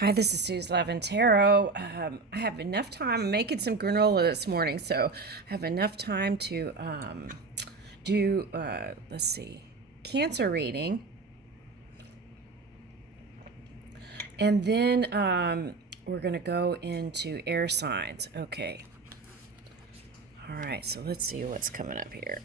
Hi, this is Sue's Love and Tarot. I have enough time. I'm making some granola this morning, so I have enough time to do, let's see, Cancer reading. And then we're going to go into air signs. Okay. All right, so let's see what's coming up here.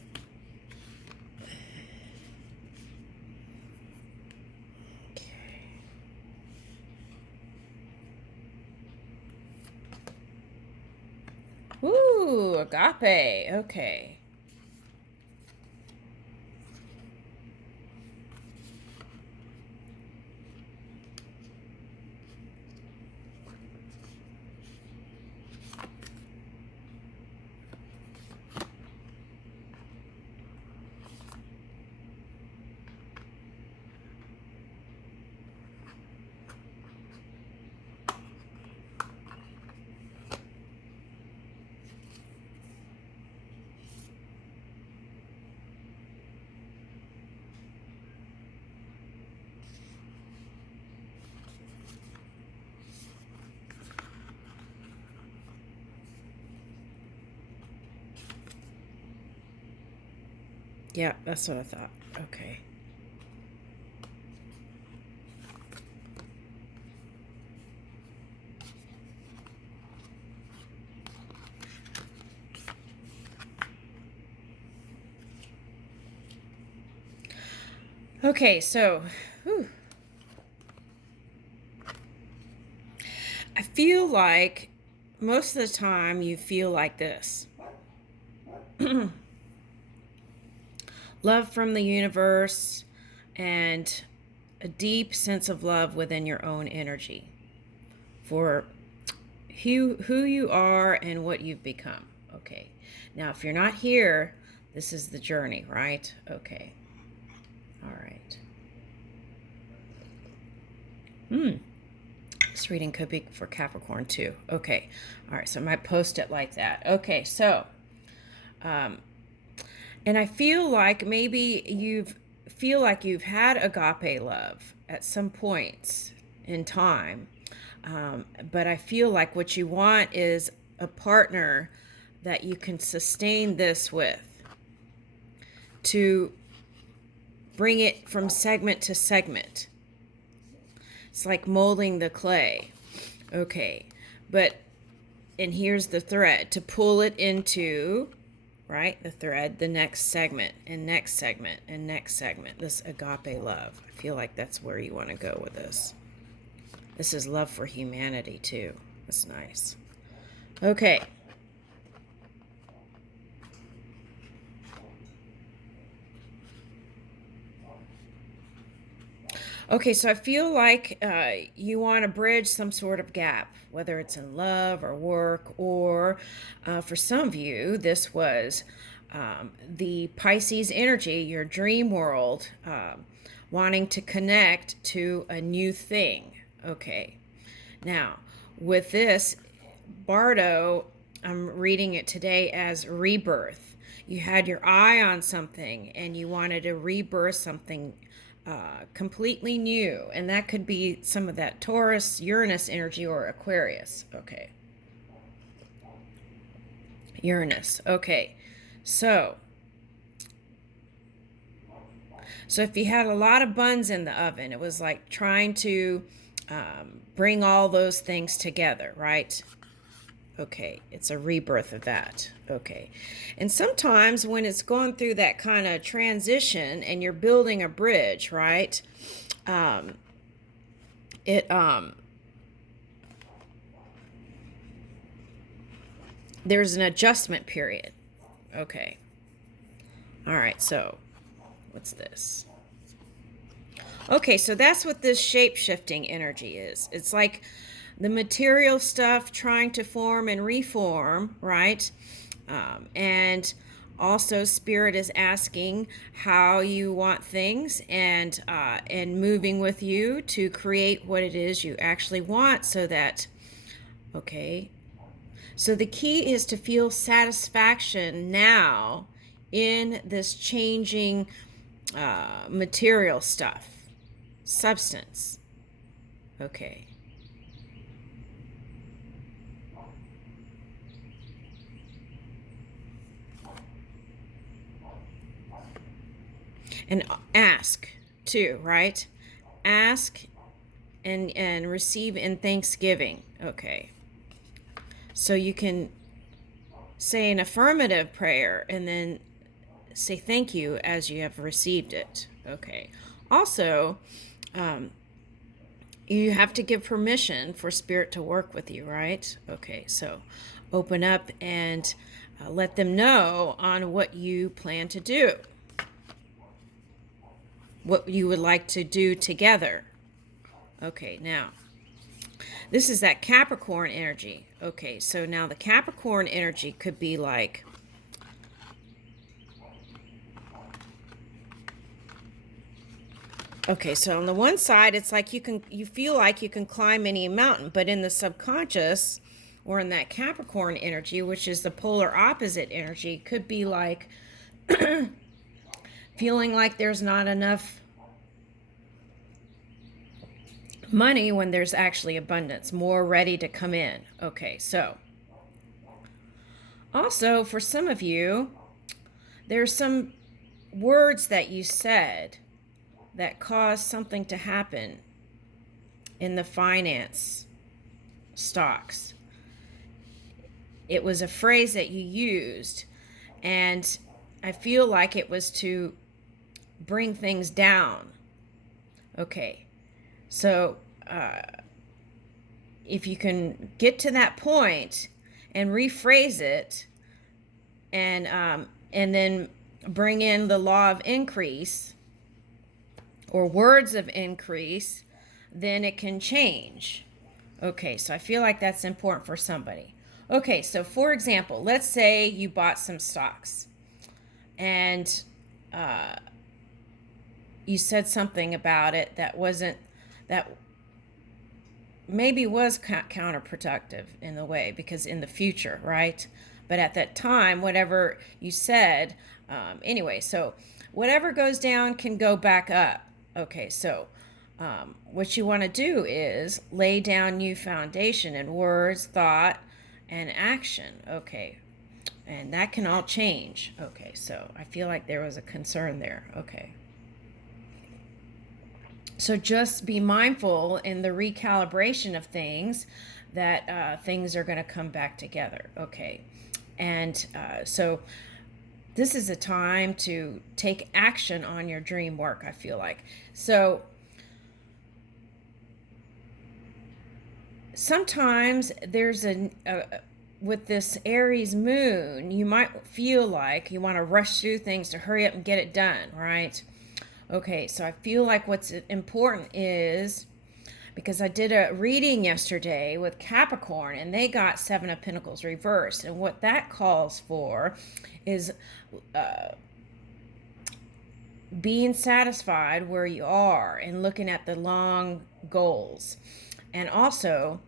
Ooh, agape. Okay. Yeah, that's what I thought. Okay. Okay, so whew, I feel like most of the time you feel like this. Love from the universe and a deep sense of love within your own energy for who you are and what you've become. Okay. Now, if you're not here, this is the journey, right? Okay. All right. This reading could be for Capricorn too. Okay. All right. So I might post it like that. Okay. So, and I feel like maybe you've had agape love at some points in time. But I feel like what you want is a partner that you can sustain this with, to bring it from segment to segment. It's like molding the clay. Okay. But, and here's the thread, to pull it into, right, the thread, the next segment, and next segment, and next segment. This agape love. I feel like that's where you want to go with this. This is love for humanity, too. That's nice. Okay. Okay, so I feel like you want to bridge some sort of gap, whether it's in love or work, or for some of you, this was the Pisces energy, your dream world, wanting to connect to a new thing. Okay, now with this, Bardo, I'm reading it today as rebirth. You had your eye on something and you wanted to rebirth something completely new, and that could be some of that Taurus, Uranus energy, or Aquarius. Okay, Uranus. Okay, so if you had a lot of buns in the oven, it was like trying to bring all those things together, right? Okay, it's a rebirth of that. Okay. And sometimes when it's going through that kind of transition and you're building a bridge, right? It there's an adjustment period. Okay. All right. So, what's this? Okay, so that's what this shape-shifting energy is. It's like the material stuff trying to form and reform, right? And also, Spirit is asking how you want things, and moving with you to create what it is you actually want, so that, okay. So the key is to feel satisfaction now in this changing material stuff, substance. Okay. And ask too, right? Ask and receive in thanksgiving. Okay. So you can say an affirmative prayer and then say thank you as you have received it. Okay. Also, you have to give permission for spirit to work with you, right? Okay. So open up and let them know on what you plan to do, what you would like to do together. Okay. Now, this is that Capricorn energy. Okay, so now the Capricorn energy could be like, okay, so on the one side, it's like you feel like you can climb any mountain, but in the subconscious or in that Capricorn energy, which is the polar opposite energy, could be like feeling like there's not enough money when there's actually abundance, more ready to come in. Okay, so also for some of you, there's some words that you said that caused something to happen in the finance stocks. It was a phrase that you used, and I feel like it was to bring things down. Okay, so if you can get to that point and rephrase it, and then bring in the law of increase or words of increase, then it can change. Okay, so I feel like that's important for somebody. Okay, so for example, let's say you bought some stocks and you said something about it that maybe was counterproductive in the way, because in the future, right? But at that time, whatever you said, anyway, so whatever goes down can go back up. Okay, so what you want to do is lay down new foundation in words, thought, and action. Okay, and that can all change. Okay, so I feel like there was a concern there. Okay. So just be mindful in the recalibration of things that things are going to come back together. Okay. And so this is a time to take action on your dream work, I feel like. So sometimes there's with this Aries moon, you might feel like you want to rush through things to hurry up and get it done, right? Okay, so I feel like what's important is, because I did a reading yesterday with Capricorn and they got Seven of Pentacles reversed. And what that calls for is being satisfied where you are and looking at the long goals. And also,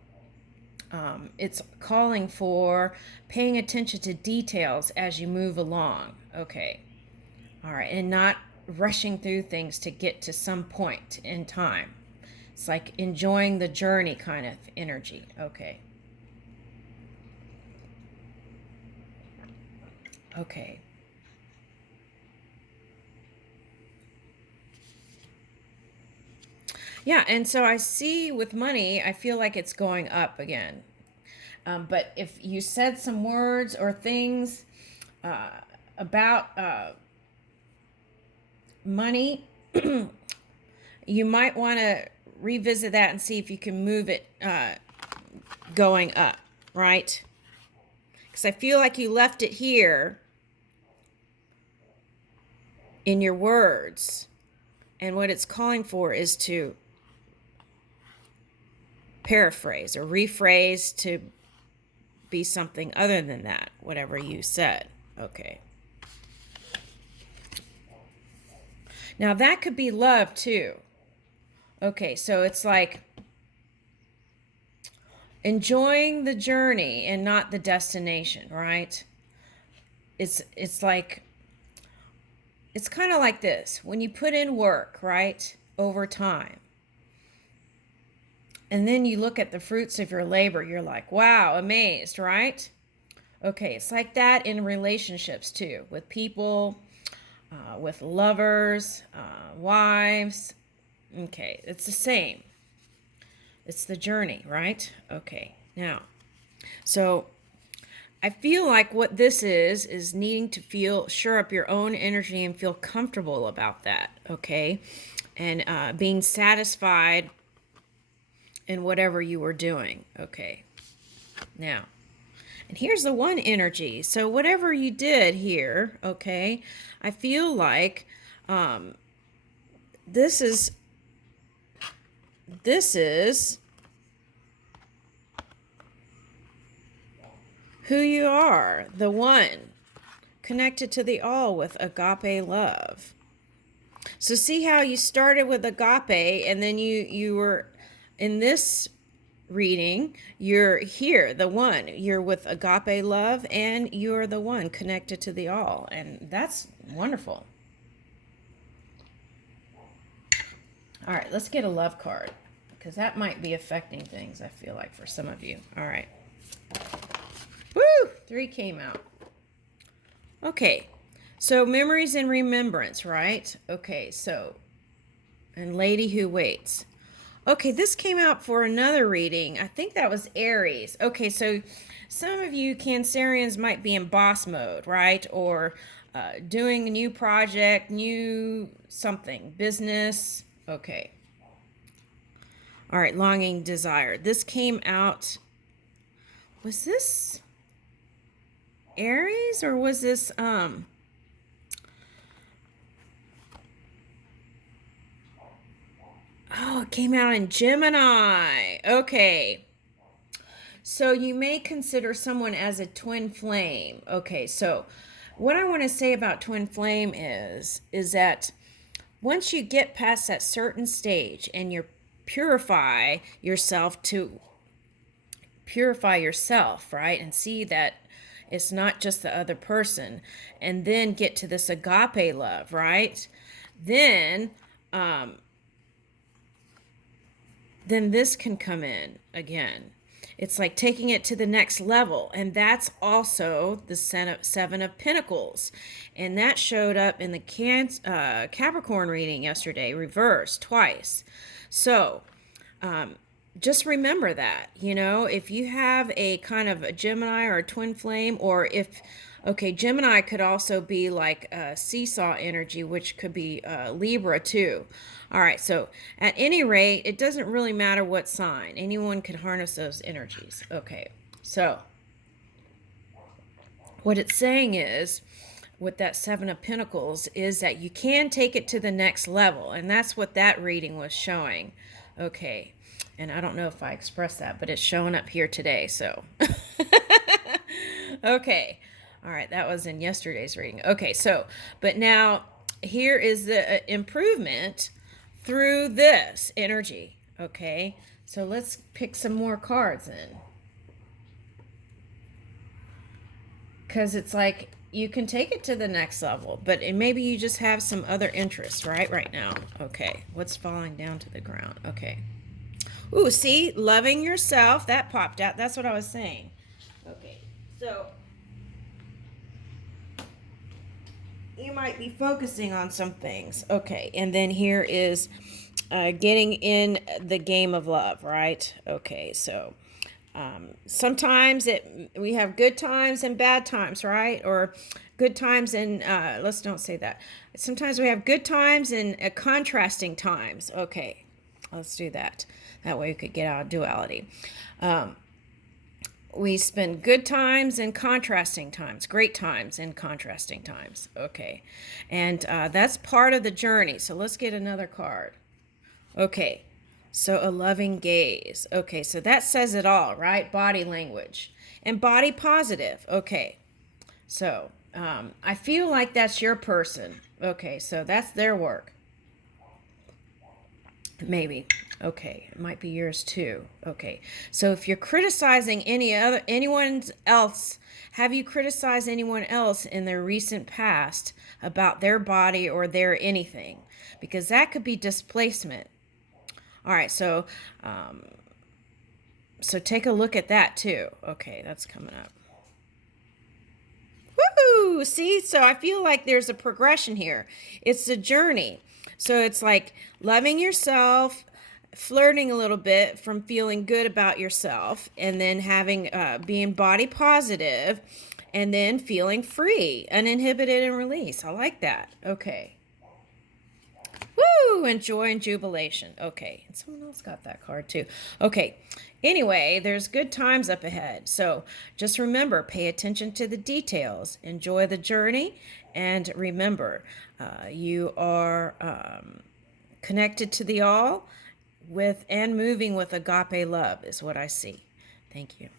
it's calling for paying attention to details as you move along. Okay. All right. And not rushing through things to get to some point in time. It's like enjoying the journey kind of energy. Okay. Okay. Yeah, and so I see with money, I feel like it's going up again. But if you said some words or things about money, you might want to revisit that and see if you can move it going up, right? Because I feel like you left it here in your words, and what it's calling for is to paraphrase or rephrase to be something other than that, whatever you said. Okay. Now that could be love too. Okay, so it's like enjoying the journey and not the destination, right? It's like, it's kind of like this. When you put in work, right, over time, and then you look at the fruits of your labor, you're like, wow, amazed, right? Okay, it's like that in relationships too, with people, with lovers, wives. Okay, it's the same. It's the journey, right? Okay, now, so I feel like what this is needing to feel, shore up your own energy and feel comfortable about that, okay? And being satisfied in whatever you were doing, okay? Now, and here's the one energy. So whatever you did here, okay, I feel like this is who you are, the one connected to the all with agape love. So see how you started with agape, and then you were in this reading, you're here, the one, you're with agape love, and you're the one connected to the all, and that's wonderful. All right, let's get a love card, because that might be affecting things, I feel like, for some of you. All right. Woo! 3 came out. Okay, so memories and remembrance, right? Okay, so, and lady who waits. Okay, this came out for another reading. I think that was Aries. Okay, so some of you Cancerians might be in boss mode, right? Or doing a new project, new something, business. Okay. All right, longing, desire. This came out, was this Aries or was this, oh, it came out in Gemini. Okay. So you may consider someone as a twin flame. Okay, so what I want to say about twin flame is that once you get past that certain stage and you purify yourself, right? And see that it's not just the other person, and then get to this agape love, right? Then this can come in again. It's like taking it to the next level, and that's also the Seven of Pentacles, and that showed up in the Capricorn reading yesterday, reversed twice. So just remember that, if you have a kind of a Gemini or a twin flame, or if, okay, Gemini could also be like a seesaw energy, which could be Libra too. All right, so at any rate, it doesn't really matter what sign. Anyone can harness those energies. Okay, so what it's saying is, with that Seven of Pentacles, is that you can take it to the next level, and that's what that reading was showing. Okay, and I don't know if I expressed that, but it's showing up here today, so. Okay, all right, that was in yesterday's reading. Okay, so, but now here is the improvement through this energy. Okay, so let's pick some more cards in, because it's like you can take it to the next level, but maybe you just have some other interests right now. Okay, what's falling down to the ground? Okay. Ooh, see, loving yourself, that popped out. That's what I was saying. Okay, so you might be focusing on some things. Okay, and then here is getting in the game of love, right? Okay, so sometimes we have good times and bad times, right? Or good times and let's don't say that. Sometimes we have good times and contrasting times. Okay, let's do that. That way we could get out of duality. We spend good times and contrasting times, great times and contrasting times. Okay, and that's part of the journey. So let's get another card. Okay, so a loving gaze. Okay, so that says it all, right? Body language and body positive. Okay, so I feel like that's your person. Okay, so that's their work. Maybe. Okay, it might be yours too. Okay, so if you're criticizing anyone else, have you criticized anyone else in their recent past about their body or their anything? Because that could be displacement. All right, so take a look at that too. Okay, that's coming up. Woohoo! Woo! See, so I feel like there's a progression here. It's a journey. So it's like loving yourself, flirting a little bit from feeling good about yourself, and then having being body positive, and then feeling free, uninhibited, and release. I like that. Okay. Woo! And joy and jubilation. Okay. And someone else got that card too. Okay. Anyway, there's good times up ahead. So just remember, pay attention to the details. Enjoy the journey. And remember, you are connected to the all with and moving with agape love is what I see. Thank you.